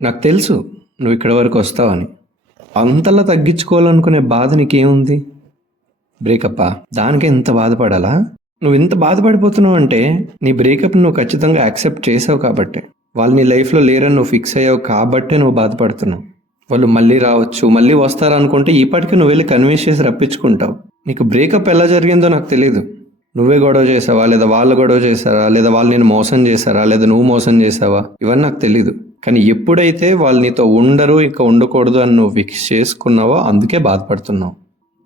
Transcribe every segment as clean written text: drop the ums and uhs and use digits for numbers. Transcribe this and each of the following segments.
నాకు తెలుసు నువ్వు ఇక్కడి వరకు వస్తావని. అంతలా తగ్గించుకోవాలనుకునే బాధ నీకేముంది? బ్రేకప్పా? దానికే ఇంత బాధపడాలా? నువ్వు ఇంత బాధపడిపోతున్నావు అంటే నీ బ్రేకప్ నువ్వు ఖచ్చితంగా యాక్సెప్ట్ చేసావు కాబట్టే. వాళ్ళు నీ లైఫ్లో లేరని నువ్వు ఫిక్స్ అయ్యావు కాబట్టే నువ్వు బాధపడుతున్నావు. వాళ్ళు మళ్ళీ రావచ్చు, మళ్ళీ వస్తారనుకుంటే ఇప్పటికీ నువ్వు వెళ్ళి కన్విన్స్ చేసి రప్పించుకుంటావు. నీకు బ్రేకప్ ఎలా జరిగిందో నాకు తెలియదు. నువ్వే గొడవ చేసావా, లేదా వాళ్ళు గొడవ చేశారా, లేదా వాళ్ళు నేను మోసం చేశారా, లేదా నువ్వు మోసం చేసావా, ఇవన్నీ నాకు తెలీదు. కానీ ఎప్పుడైతే వాళ్ళు నీతో ఉండరు, ఇంకా ఉండకూడదు అని నువ్వు ఫిక్స్ చేసుకున్నావో అందుకే బాధపడుతున్నావు.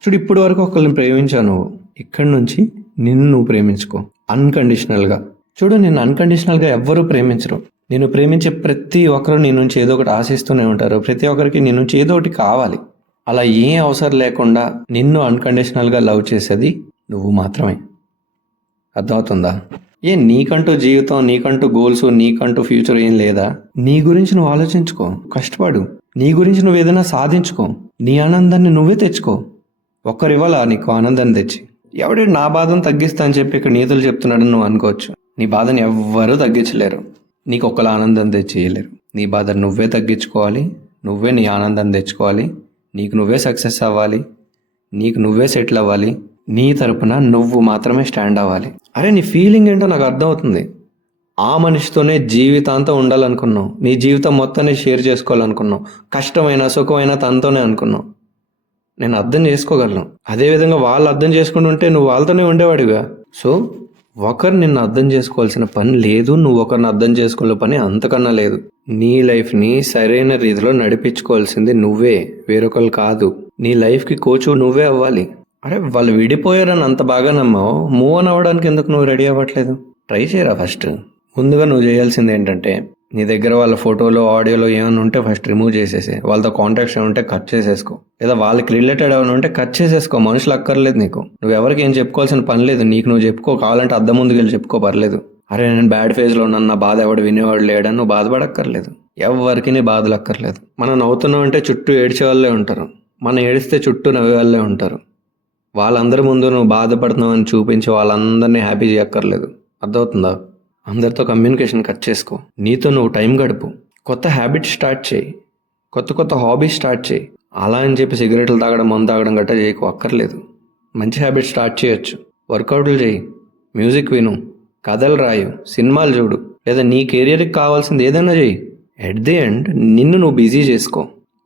చూడు, ఇప్పటి వరకు ఒకరిని ప్రేమించావు నువ్వు. ఇక్కడి నుంచి నిన్ను నువ్వు ప్రేమించుకో అన్కండిషనల్గా. చూడు, నిన్ను అన్కండిషనల్గా ఎవ్వరూ ప్రేమించరు. నేను ప్రేమించే ప్రతి ఒక్కరు నీ నుంచి ఏదో ఒకటి ఆశిస్తూనే ఉంటారు. ప్రతి ఒక్కరికి నీ నుంచి ఏదో ఒకటి కావాలి. అలా ఏం అవసరం లేకుండా నిన్ను అన్కండిషనల్గా లవ్ చేసేది నువ్వు మాత్రమే. అర్థమవుతుందా? నీకంటూ జీవితం, నీకంటూ గోల్స్, నీకంటూ ఫ్యూచర్ ఏం లేదా? నీ గురించి నువ్వు ఆలోచించుకో, కష్టపడు. నీ గురించి నువ్వు ఏదైనా సాధించుకో. నీ ఆనందాన్ని నువ్వే తెచ్చుకో. ఒక్కరివ్వాలా నీకు ఆనందాన్ని తెచ్చి? ఎవడే నా బాధను తగ్గిస్తా అని చెప్పి ఇక్కడ నీతులు చెప్తున్నాడని నువ్వు అనుకోవచ్చు. నీ బాధను ఎవ్వరూ తగ్గించలేరు. నీకు ఒక్కలా ఆనందం తెచ్చేయలేరు. నీ బాధను నువ్వే తగ్గించుకోవాలి. నువ్వే నీ ఆనందాన్ని తెచ్చుకోవాలి. నీకు నువ్వే సక్సెస్ అవ్వాలి. నీకు నువ్వే సెటిల్ అవ్వాలి. నీ తరపున నువ్వు మాత్రమే స్టాండ్ అవ్వాలి. అరే, నీ ఫీలింగ్ ఏంటో నాకు అర్థమవుతుంది. ఆ మనిషితోనే జీవితాంతం ఉండాలనుకున్నావు. నీ జీవితం మొత్తాన్ని షేర్ చేసుకోవాలనుకున్నావు. కష్టమైన సుఖమైన తనతోనే అనుకున్నావు. నేను అర్థం చేసుకోగలను. అదేవిధంగా వాళ్ళు అర్థం చేసుకుంటుంటే నువ్వు వాళ్ళతోనే ఉండేవాడిగా. సో ఒకరు నిన్ను అర్థం చేసుకోవాల్సిన పని లేదు, నువ్వు ఒకరిని అర్థం చేసుకోవాల్సిన పని అంతకన్నా లేదు. నీ లైఫ్ని సరైన రీతిలో నడిపించుకోవాల్సింది నువ్వే, వేరొకరు కాదు. నీ లైఫ్కి కోచ్ నువ్వే అవ్వాలి. అరే, వాళ్ళు విడిపోయారని అంత బాగా నమ్మావు, మూవ్ ఆన్ అవ్వడానికి ఎందుకు నువ్వు రెడీ అవ్వట్లేదు? ట్రై చేయరా ఫస్ట్. ముందుగా నువ్వు చేయాల్సింది ఏంటంటే, నీ దగ్గర వాళ్ళ ఫోటోలో ఆడియోలో ఏమైనా ఉంటే ఫస్ట్ రిమూవ్ చేసేసి, వాళ్ళతో కాంటాక్ట్స్ ఏమైనా ఉంటే కట్ చేసేసుకో. లేదా వాళ్ళకి రిలేటెడ్ ఏమైనా ఉంటే కట్ చేసేసుకో. మనుషులు అక్కర్లేదు నీకు. నువ్వు ఎవరికి ఏం చెప్పుకోవాల్సిన పని లేదు. నీకు నువ్వు చెప్పుకో. కావాలంటే అద్దం ముందుకు వెళ్ళి చెప్పుకో, పర్లేదు. అరే, నేను బ్యాడ్ ఫేజ్లో ఉన్నాను, నా బాధ ఎవడు వినేవాడు లేడని నువ్వు బాధపడక్కర్లేదు. ఎవరికి నీ బాధలు అక్కర్లేదు. మనం నవ్వుతున్నాం అంటే చుట్టూ ఏడ్చే వాళ్ళే ఉంటారు. మనం ఏడిస్తే చుట్టూ నవ్వే వాళ్ళే ఉంటారు. వాళ్ళందరి ముందు నువ్వు బాధపడుతున్నావు అని చూపించి వాళ్ళందరినీ హ్యాపీ చేయక్కర్లేదు. అర్థమవుతుందా? అందరితో కమ్యూనికేషన్ కట్ చేసుకో. నీతో నువ్వు టైం గడుపు. కొత్త హ్యాబిట్ స్టార్ట్ చేయి. కొత్త హాబీస్ స్టార్ట్ చేయి. అలా అని చెప్పి సిగరెట్లు తాగడం, మందు తాగడం గట్టా చేయకు, అక్కర్లేదు. మంచి హ్యాబిట్ స్టార్ట్ చేయొచ్చు. వర్కౌట్లు చేయి, మ్యూజిక్ విను, కథలు రాయు, సినిమాలు చూడు, లేదా నీ కెరియర్కి కావాల్సింది ఏదైనా చేయి. ఎట్ ది ఎండ్ నిన్ను నువ్వు బిజీ చేసుకో.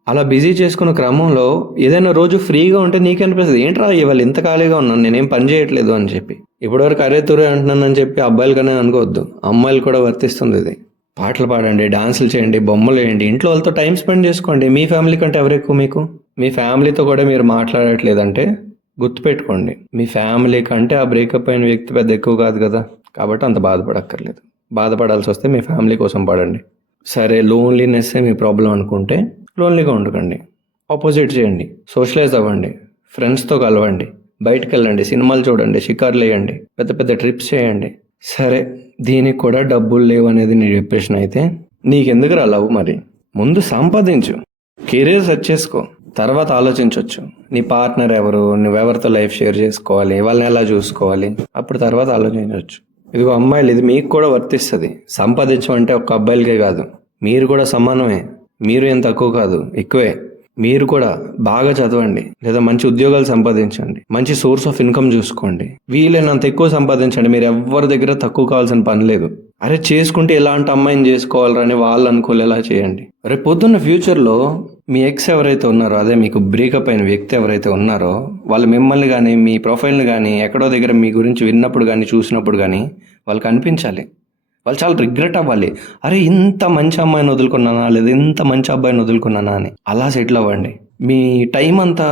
అలా బిజీ చేసుకున్న క్రమంలో ఏదైనా రోజు ఫ్రీగా ఉంటే నీకే అనిపిస్తుంది, ఏంట్రా ఇవాళ ఇంత ఖాళీగా ఉన్నాను, నేనేం పని చేయట్లేదు అని చెప్పి. ఇప్పటివరకు అరే తురే అంటున్నానని చెప్పి అబ్బాయిలకనే అనుకోవద్దు, అమ్మాయిలు కూడా వర్తిస్తుంది ఇది. పాటలు పాడండి, డాన్సులు చేయండి, బొమ్మలు వేయండి, ఇంట్లో వాళ్ళతో టైం స్పెండ్ చేసుకోండి. మీ ఫ్యామిలీ కంటే ఎవరెక్కువ మీకు? మీ ఫ్యామిలీతో కూడా మీరు మాట్లాడట్లేదంటే గుర్తుపెట్టుకోండి, మీ ఫ్యామిలీ కంటే ఆ బ్రేకప్ అయిన వ్యక్తి పెద్ద ఎక్కువ కాదు కదా. కాబట్టి అంత బాధపడక్కర్లేదు. బాధపడాల్సి వస్తే మీ ఫ్యామిలీ కోసం పడండి. సరే, లోన్లీనెస్సే మీ ప్రాబ్లం అనుకుంటే లోన్లీగా ఉండకండి. ఆపోజిట్ చేయండి. సోషలైజ్ అవ్వండి, ఫ్రెండ్స్తో కలవండి, బయటకు వెళ్ళండి, సినిమాలు చూడండి, షికార్లు వేయండి, పెద్ద ట్రిప్స్ చేయండి. సరే, దీనికి కూడా డబ్బులు లేవు అనేది నీ డిప్రెషన్ అయితే నీకెందుకు రా లవ్? మరి ముందు సంపాదించు, కెరీర్ సెట్ చేసుకో, తర్వాత ఆలోచించవచ్చు నీ పార్ట్నర్ ఎవరు, నువ్వెవరితో లైఫ్ షేర్ చేసుకోవాలి, వాళ్ళని ఎలా చూసుకోవాలి, అప్పుడు తర్వాత ఆలోచించవచ్చు. ఇదిగో అమ్మాయిలు, ఇది మీకు కూడా వర్తిస్తుంది. సంపాదించమంటే ఒక్క అబ్బాయిలకే కాదు, మీరు కూడా సమానమే. మీరు ఏం తక్కువ కాదు, ఎక్కువే. మీరు కూడా బాగా చదవండి, లేదా మంచి ఉద్యోగాలు సంపాదించండి, మంచి సోర్స్ ఆఫ్ ఇన్కమ్ చూసుకోండి, వీలైనంత ఎక్కువ సంపాదించండి. మీరు ఎవరి దగ్గర తక్కువ కావాల్సిన పని లేదు. అరే, చేసుకుంటే ఎలాంటి అమ్మాయిని చేసుకోవాలని వాళ్ళు అనుకోలేలా చేయండి. రేపు పొద్దున్న ఫ్యూచర్లో మీ ఎక్స్ ఎవరైతే ఉన్నారో, అదే మీకు బ్రేకప్ అయిన వ్యక్తి ఎవరైతే ఉన్నారో, వాళ్ళు మిమ్మల్ని కానీ మీ ప్రొఫైల్ని కానీ ఎక్కడో దగ్గర మీ గురించి విన్నప్పుడు కానీ చూసినప్పుడు కానీ వాళ్ళకి అనిపించాలి, వాళ్ళు చాలా రిగ్రెట్ అవ్వాలి. అరే, ఇంత మంచి అమ్మాయిని వదులుకున్నానా, లేదా ఇంత మంచి అబ్బాయిని వదులుకున్నానా అని. అలా సెటిల్ అవ్వండి. మీ టైం అంతా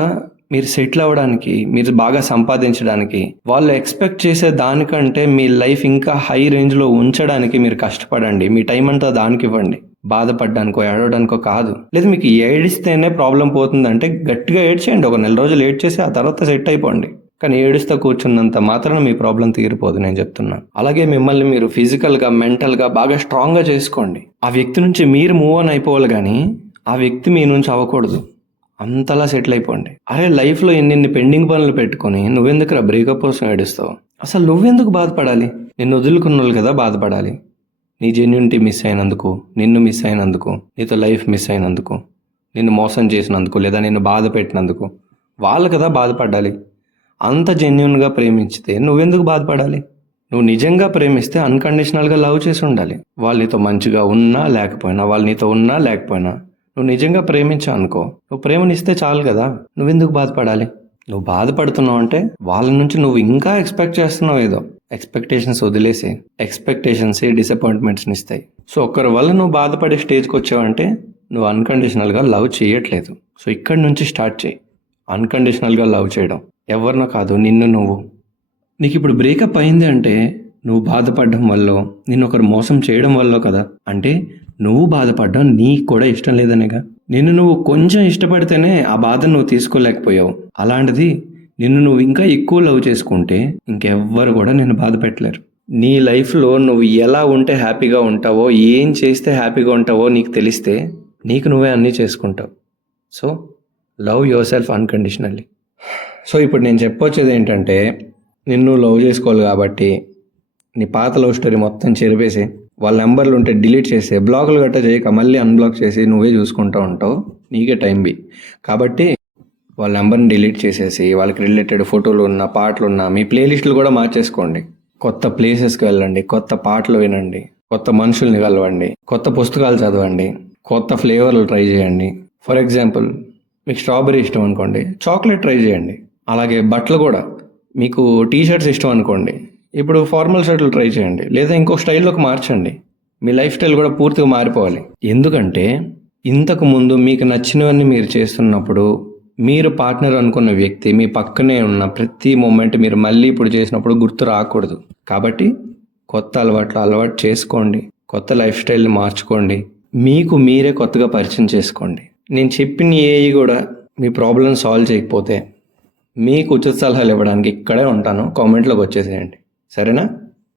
మీరు సెటిల్ అవ్వడానికి, మీరు బాగా సంపాదించడానికి, వాళ్ళు ఎక్స్పెక్ట్ చేసే దానికంటే మీ లైఫ్ ఇంకా హై రేంజ్లో ఉంచడానికి మీరు కష్టపడండి. మీ టైం అంతా దానికి ఇవ్వండి. బాధపడడానికో ఏడవడానికో కాదు. లేదు, మీకు ఏడిస్తేనే ప్రాబ్లం పోతుందంటే గట్టిగా ఏడ్చేయండి. ఒక నెల రోజులు ఏడ్చేసి ఆ తర్వాత సెట్ అయిపోండి. కానీ ఏడుస్తూ కూర్చున్నంత మాత్రాన మీ ప్రాబ్లం తీరిపోదు, నేను చెప్తున్నాను. అలాగే మిమ్మల్ని మీరు ఫిజికల్గా, మెంటల్గా బాగా స్ట్రాంగ్గా చేసుకోండి. ఆ వ్యక్తి నుంచి మీరు మూవ్ ఆన్ అయిపోవాలి, కానీ ఆ వ్యక్తి మీ నుంచి అవ్వకూడదు. అంతలా సెటిల్ అయిపోండి. అరే, లైఫ్లో ఎన్ని పెండింగ్ పనులు పెట్టుకొని నువ్వెందుకు బ్రేకప్ కోసం ఏడుస్తావు? అసలు నువ్వెందుకు బాధపడాలి? నిన్ను వదులుకున్న వాళ్ళు కదా బాధపడాలి. నీ జెన్యూనిటీ మిస్ అయినందుకు, నిన్ను మిస్ అయినందుకు, నీతో లైఫ్ మిస్ అయినందుకు, నిన్ను మోసం చేసినందుకు లేదా నిన్ను బాధ పెట్టినందుకు వాళ్ళు కదా బాధపడాలి. అంత జెన్యూన్గా ప్రేమించితే నువ్వెందుకు బాధపడాలి? నువ్వు నిజంగా ప్రేమిస్తే అన్కండిషనల్గా లవ్ చేసి ఉండాలి. వాళ్ళు నీతో మంచిగా ఉన్నా లేకపోయినా, వాళ్ళు నీతో ఉన్నా లేకపోయినా, నువ్వు నిజంగా ప్రేమించావు అనుకో, నువ్వు ప్రేమనిస్తే చాలు కదా. నువ్వెందుకు బాధపడాలి? నువ్వు బాధపడుతున్నావు అంటే వాళ్ళ నుంచి నువ్వు ఇంకా ఎక్స్పెక్ట్ చేస్తున్నావు ఏదో. ఎక్స్పెక్టేషన్స్ వదిలేసి, ఎక్స్పెక్టేషన్సే డిసప్పాయింట్మెంట్స్ని ఇస్తాయి. సో ఒక్కరి వల్ల నువ్వు బాధపడే స్టేజ్కి వచ్చావంటే నువ్వు అన్కండిషనల్గా లవ్ చేయట్లేదు. సో ఇక్కడి నుంచి స్టార్ట్ చేయి అన్కండిషనల్గా లవ్ చేయడం. ఎవరినో కాదు, నిన్ను నువ్వు. నీకు ఇప్పుడు బ్రేకప్ అయింది అంటే నువ్వు బాధపడడం వల్ల, నిన్ను ఒకరు మోసం చేయడం వల్ల కదా. అంటే నువ్వు బాధపడడం నీకు కూడా ఇష్టం లేదనేగా. నిన్ను నువ్వు కొంచెం ఇష్టపడితేనే ఆ బాధను నువ్వు తీసుకోలేకపోయావు. అలాంటిది నిన్ను నువ్వు ఇంకా ఎక్కువ లవ్ చేసుకుంటే ఇంకెవ్వరు కూడా నిన్ను బాధ పెట్టలేరు. నీ లైఫ్లో నువ్వు ఎలా ఉంటే హ్యాపీగా ఉంటావో, ఏం చేస్తే హ్యాపీగా ఉంటావో నీకు తెలిస్తే నీకు నువ్వే అన్నీ చేసుకుంటావు. So love your self unconditionally. So ఇప్పుడు నేను చెప్పొచ్చేది ఏంటంటే, నిన్ను లవ్ చేసుకోవాలి కాబట్టి నీ పాత లవ్ స్టోరీ మొత్తం చెరిపేసి, వాళ్ళ నెంబర్లు ఉంటే డిలీట్ చేసి, బ్లాకులు గట్ట చేయక మళ్ళీ అన్బ్లాక్ చేసి నువ్వే చూసుకుంటూ ఉంటావు. నీకే టైం బి. కాబట్టి వాళ్ళ నెంబర్ని డిలీట్ చేసేసి, వాళ్ళకి రిలేటెడ్ ఫోటోలు ఉన్న, పాటలు ఉన్న, మీ ప్లేలిస్టులు కూడా మార్చేసుకోండి. కొత్త ప్లేసెస్కి వెళ్ళండి, కొత్త పాటలు వినండి, కొత్త మనుషుల్ని కలవండి, కొత్త పుస్తకాలు చదవండి, కొత్త ఫ్లేవర్లు ట్రై చేయండి. ఫర్ ఎగ్జాంపుల్, మీకు స్ట్రాబెరీ ఇష్టం అనుకోండి, చాక్లెట్ ట్రై చేయండి. అలాగే బట్టలు కూడా, మీకు టీ షర్ట్స్ ఇష్టం అనుకోండి, ఇప్పుడు ఫార్మల్ షర్ట్లు ట్రై చేయండి, లేదా ఇంకో స్టైల్లోకి మార్చండి. మీ లైఫ్ స్టైల్ కూడా పూర్తిగా మారిపోవాలి. ఎందుకంటే ఇంతకు ముందు మీకు నచ్చినవన్నీ మీరు చేస్తున్నప్పుడు, మీరు పార్ట్నర్ అనుకున్న వ్యక్తి మీ పక్కనే ఉన్న ప్రతి మూమెంట్ మీరు మళ్ళీ ఇప్పుడు చేసినప్పుడు గుర్తు రాకూడదు. కాబట్టి కొత్త అలవాటు చేసుకోండి, కొత్త లైఫ్ స్టైల్ని మార్చుకోండి, మీకు మీరే కొత్తగా పరిచయం చేసుకోండి. నేను చెప్పిన ఏవి కూడా మీ ప్రాబ్లం సాల్వ్ చేయకపోతే మీకు ఉచిత సలహాలు ఇవ్వడానికి ఇక్కడే ఉంటాను. కామెంట్లోకి వచ్చేసేయండి, సరేనా?